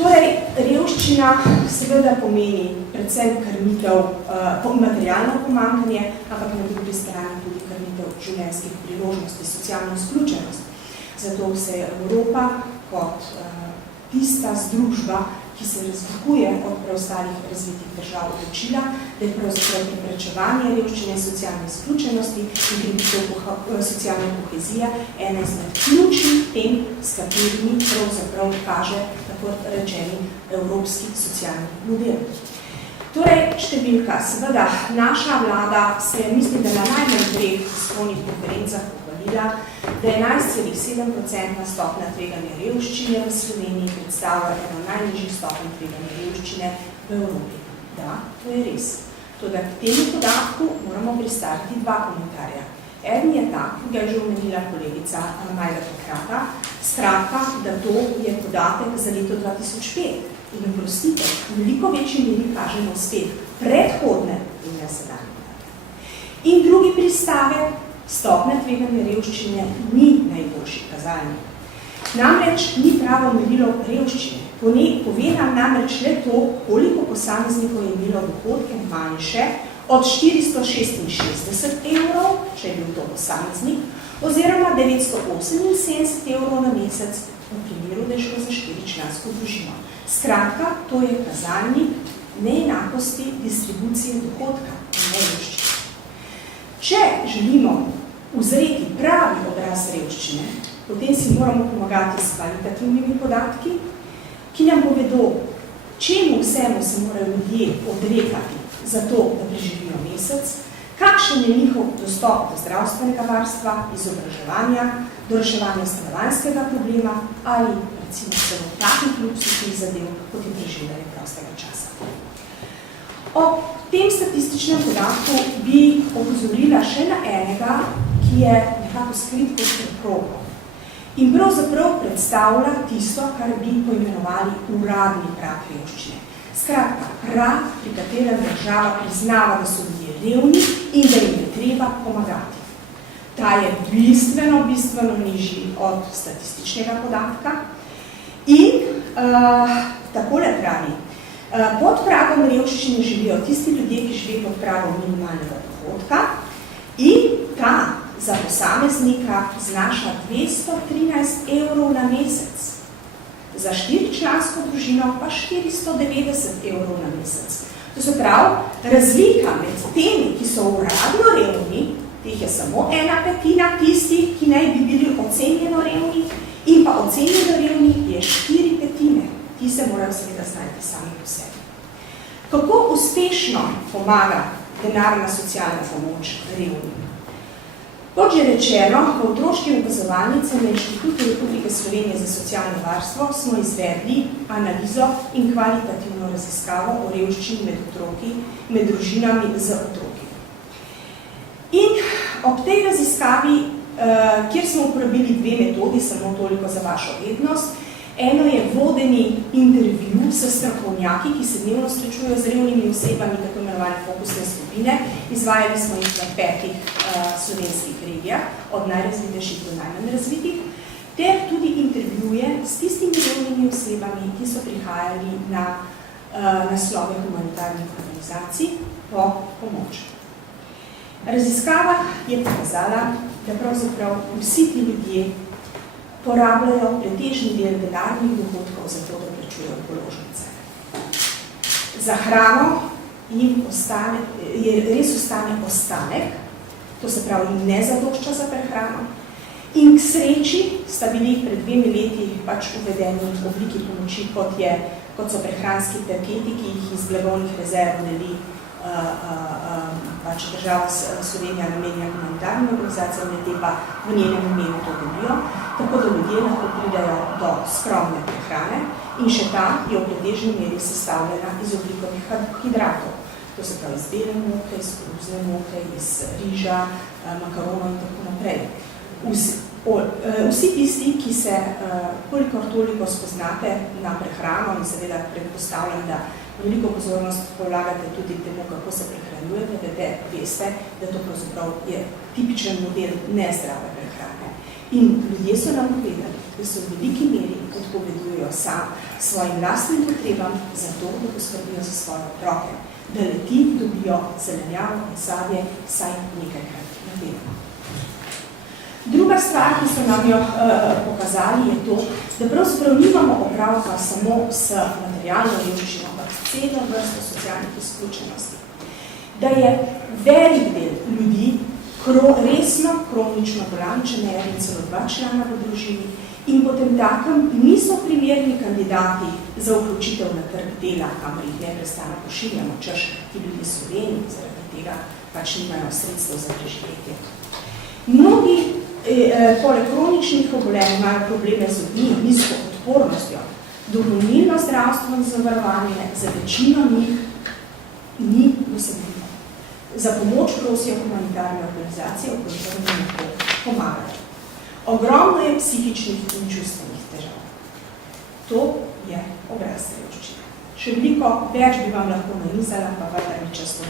Torej, revščina seveda pomeni predvsem krnitev, materialno pomanjkanje, ampak na drugi strani tudi krnitev življenjskih priložnosti, socialno izključenost. Zato se je Evropa kot tista združba, ki se razlikuje od preostalih razvitih držav, odločila, da je pravzaprav preprečevanje revščine in socialne izključenosti in krepitev socialne kohezije ena izmed ključnih tem, s katerimi pravzaprav kaže tako rečeni evropski socialni model. Torej, številka, seveda, naša vlada se je, mislim, da na najmanj 3 tiskovnih konferencah pohvalila, da 11,7% stopnja tveganja revščine v Sloveniji predstavlja eno najnižjih stopenj tveganja revščine v Evropi. Da, to je res. Toda k temu podatku moramo pristaviti 2 komentarja. Eden je ta, ki ga je že omenila kolegica Majda Pokrata, skratka, da to je podatek za leto 2005. In oprostite, v veliko večji meri kažemo spet predhodne in nesedanje podatke. In drugi pristavek, stopnja tveganja revščine ni najboljši kazalnik. Namreč ni pravo merilo revščine. Pove nam namreč le to, koliko posameznikov je imelo dohodke manjše od 466 evrov, če je bil to posameznik, oziroma 978 evrov na mesec, v primeru, da je šlo za 4-člansko družino. Skratka, to je kazalnik neenakosti distribucije dohodka in revščine. Če želimo uzreti pravi odraz revščine, potem si moramo pomagati s kvalitativnimi podatki, ki nam povedo, čemu vsemu se morajo ljudje odrekati za to, da preživijo mesec, kakšen je njihov dostop do zdravstvenega varstva, izobraževanja, do reševanja stanovanjskega problema ali recimo celo takih luksusnih zadev, kot je preživljanje prostega časa. Ob tem statističnem podatku bi opozorila še na enega, ki je nekako skrit pod preprogo in pravzaprav predstavlja tisto, kar bi poimenovali uradni prag revščine. Skratka, prag, pri katerem država priznava, da so ljudje revni in da jim je treba pomagati. Ta je bistveno nižji od statističnega podatka in takole pravi. Pod pragom revščine živijo tisti ljudje, ki živijo pod pragom minimalnega dohodka in ta za posameznika znaša 213 evrov na mesec. Za 4-člansko družino pa 490 evrov na mesec. To se pravi, razlika med temi, ki so uradno revni, teh je samo 1/5 tistih, ki naj bi bili ocenjeno revni, in pa ocenjeno revni je 4/5. Ti se morajo seveda znajti sami po sebi. Kako uspešno pomaga denarna socialna pomoč revnim? Kot že rečeno, v otroški opazovalnici na Inštitutu Republike Slovenije za socialno varstvo smo izvedli analizo in kvalitativno raziskavo o revščini med otroki, med družinami z otroki. In ob tej raziskavi, kjer smo uporabili 2 metodi, samo toliko za vašo vednost, eno je vodeni intervju s strokovnjaki, ki se dnevno srečujejo z revnimi osebami, tako imenovane fokusne skupine. Izvajali smo jih v 5 slovenskih regijah, od najrazvitejših do najmanj razvitih, ter tudi intervjuje s tistimi revnimi osebami, ki so prihajali na naslove humanitarnih organizacij po pomoč. Raziskava je pokazala, da pravzaprav vsi ti ljudje porabljajo pretežni del denarnih dohodkov za to, da plačujejo položnice. Za hrano jim res ostane ostanek, to se pravi ne zadošča za prehrano, in k sreči sta bili pred 2 leti pač uvedeni v obliki pomoči, kot so prehranski paketi, ki jih iz blagovnih rezerv deli pač država Slovenija namenja humanitarnim organizacijam, ljudje pa v njenem imenu to dobijo, tako da ljudje lahko pridejo do skromne prehrane in še ta je v pretežni meri sestavljena iz oglikovih hidratov. To se pravi iz bele moke, iz koruzne moke, iz riža, makaronov in tako naprej. Vsi tisti, ki se kolikor toliko spoznate na prehrano in seveda predpostavljam, da veliko pozornost polagate tudi temu, kako se prehranjujete, veste, da to pravzaprav je tipičen model nezdrave prehrane. In ljudje so nam povedali, da so v veliki meri odpovedujejo svojim lastnim potrebam, zato, da poskrbijo za svoje otroke, da le-ti dobijo zelenjavo in sadje vsaj nekajkrat na teden. Druga stvar, ki so nam jo pokazali, je to, da pravzaprav nimamo opravka samo s materialno revščino, ampak celo vrsto socialnih izključenosti. Da je velik del ljudi resno, kronično bolančene in celo 2 člana v družini in potem takem niso primerni kandidati za vključitev na trg dela, kamor jih neprestano pošiljamo, češ, ti ljudje so reni, zaradi tega pač nimajo sredstev za preživetje. Mnogi poleg kroničnih obolenj imajo probleme z zobmi, nizko odpornostjo, dopolnilno zdravstveno zavarovanje, za večino njih ni dosegljivo. Za pomoč prosijo humanitarne organizacije, v kateri jim lahko pomagajo. Ogromno je psihičnih in čustvenih težav. To je obraz revščine. Še veliko več bi vam lahko nanizala, pa vendar mi čas to.